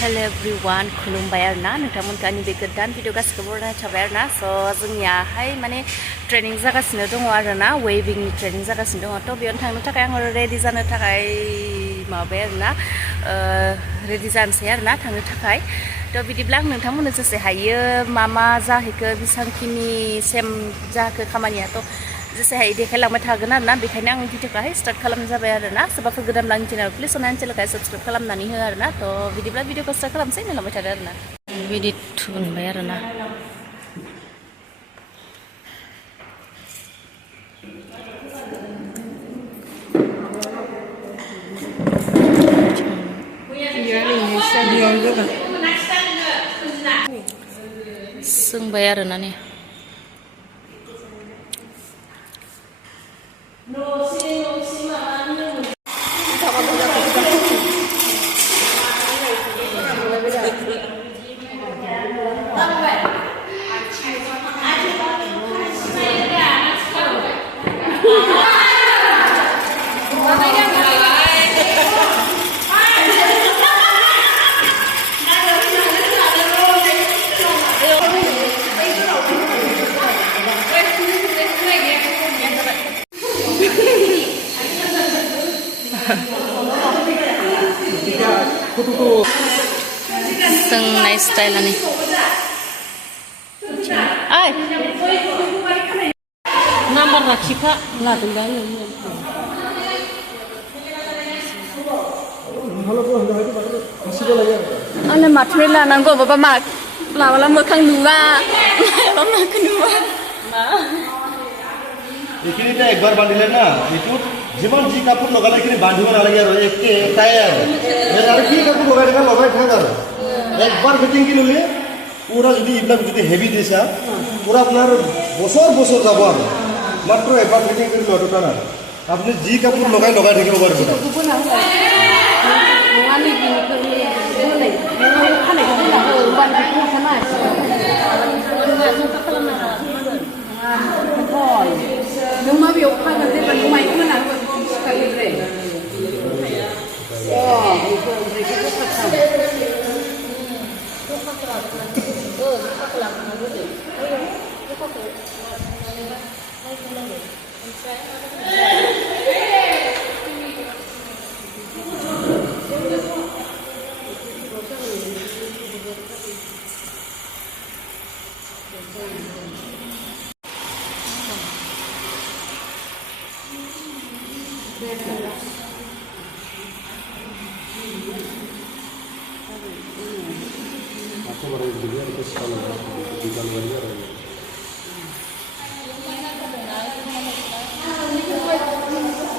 Hello everyone, खुलुमबाय आरोना नोंथांमोनखौ आंनि बे गोदान भिडिअ गासिखौबो बरायनाय थाबाय आरोना जोंनियाहाय माने ट्रेनिं जागासिनो दङ आरोना वेभिंनि ट्रेनिं जागासिनो दङ थ' बेयावनो थांनो थाखाय आङो रेडि जानो थाखाय माबाबाय आरोना रेडि जानोसै आरोना थांनो थाखाय थ' बिदिब्ला आं नोंथांमोननो जेसे हायो मा जाहैखो बेसांखिनि सेम जाखो खामानियाथ' जेसे हायो देखायलांबाय थागोन आरोना बेखायनो आं भिडिअखौहाय स्टार्ट खालामनाय जाबाय आरोना सोरबाफोर गोदानब्ला आंनि चेनेल प्लिज अननानै चेनेलखौ साबस्क्राइब खालामनानै हो आरोना थ' बिदिब्ला भिडिअखौ स्टार्ट खालामसै नायलांबाय थादो आरोना बिदि थुनबाय आरोना सोंबाय आरोना ने सोंनाय स्टाइलानो ओइ नाम्बार लाखिखा लादों दा आंनो माथो लानांगौ माबा माबाला मोखां नुवा माखौ नुवा এইখিনিতে একবার বান্ধিলে না এইটো যিমান যি কাপোৰ লগালে এইখিনি বান্ধিব নালাগে আৰু এটাই আৰু কি কাপোৰ লগাই থাকা লগাই থাক আৰু একবাৰ ফিটিং কি ল'লে পুৰা যদি এইবিলাক যদি হেভি দিছা পুৰা আপোনাৰ বছৰ যাব আৰু মাত্ৰ একবাৰ ফিটিং কৰি লোৱাটো টান আৰু আপুনি যি কাপোৰ লগাই থাকিব পাৰিব नों माबेयाव फागोन जेनेबा नों माइखौ होनांगौ सिखारनिफ्राय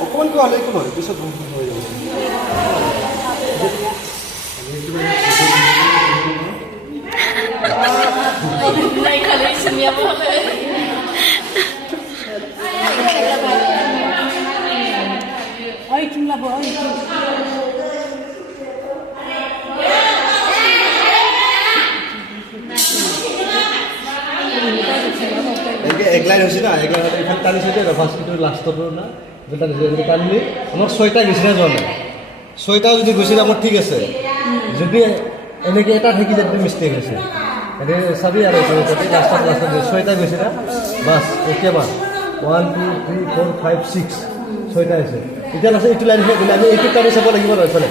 অকণমান কোৱালে একো নহয় পিছত হৈ যাব একলাই হৈছে না একলাই এইখন টানিছে যে ফাৰ্ষ্ট লাষ্টটো না যেটা টানিলে আমার 6টা গেছে না যোৱা নাই 6টা যদি গৈছে আমার ঠিক আছে যদি এনেকে এটা থাকি যায় মিষ্টেক আছে এটা চাবি আৰু লাষ্টত 6টা গৈছে না বাস একেবাৰ 1 2 3 4 5 6 6টা আছে এতিয়া আছে এইটো লাইন গ'লে আমি এইটো টানি চাব লাগিব আৰু এইফালে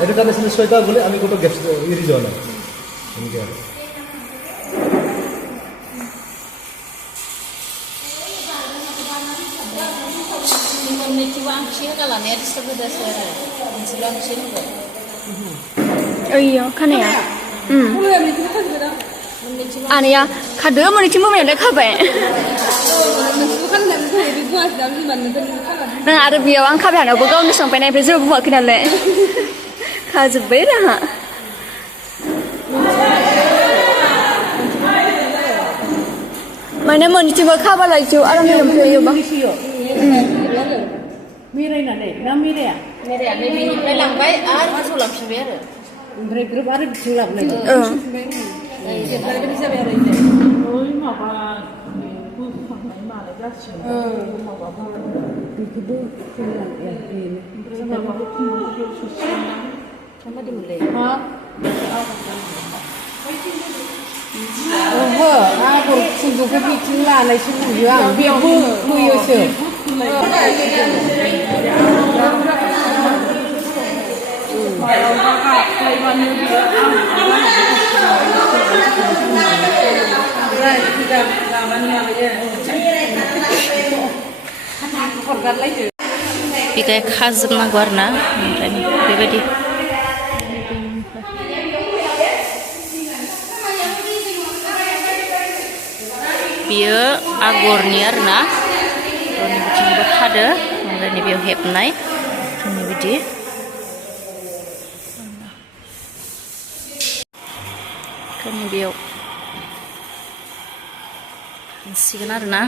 এইটো টানিছিলে 6টা গ'লে আমি ক'তো গেছ এৰি যোৱা নাই এনেকৈ আৰু iya खानाया आनैया खादो मोनैथिं मोनायानो खाबाय नों आरो बेयाव आं खाबाय हानायावबो गावनो संबायनायनिफ्राय जेबो बुङाखै नालाय खाजोब्बाय आंहा माने मोनैथिंबो खाबालाय जिउ आराम मोनफैयोबा मिरायनानै ना मिराया मिरायानिफ्राय लांबाय आरो गोसोआव लांफिनबाय आरो ओमफ्राय ग्रोब आरो बिथिं लाबोनाय जेब्लायबो जाबाय आरो ओइ माबा बोखांनाय मानाय जासिगोन माबा बेखौबो ओमफ्राय माबाखौ खुन्दुंखौ सुसिगोन Oho, aku sungguh kepiting lah, naik sungguh yang bibu kuyu sih. Bikai खाजोबनांगौ आरो ना ओमफ्राय बेबायदि बियो आगरनि आरो ना बिथिंबो खादो ओमफ्राय बेयाव हेबनाय बिदि बेयाव हांसिगोन आरो ना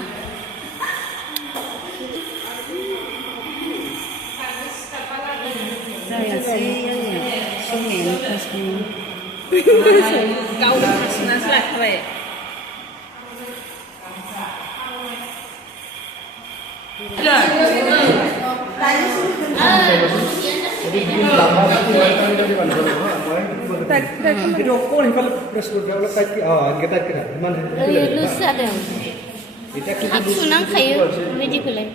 Aku nangkayo, ready kulai.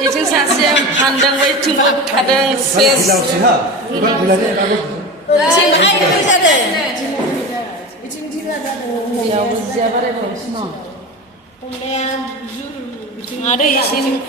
이층 사실 한당 왜 좀 가든 세스 지금 아이들 자들 ada di sini.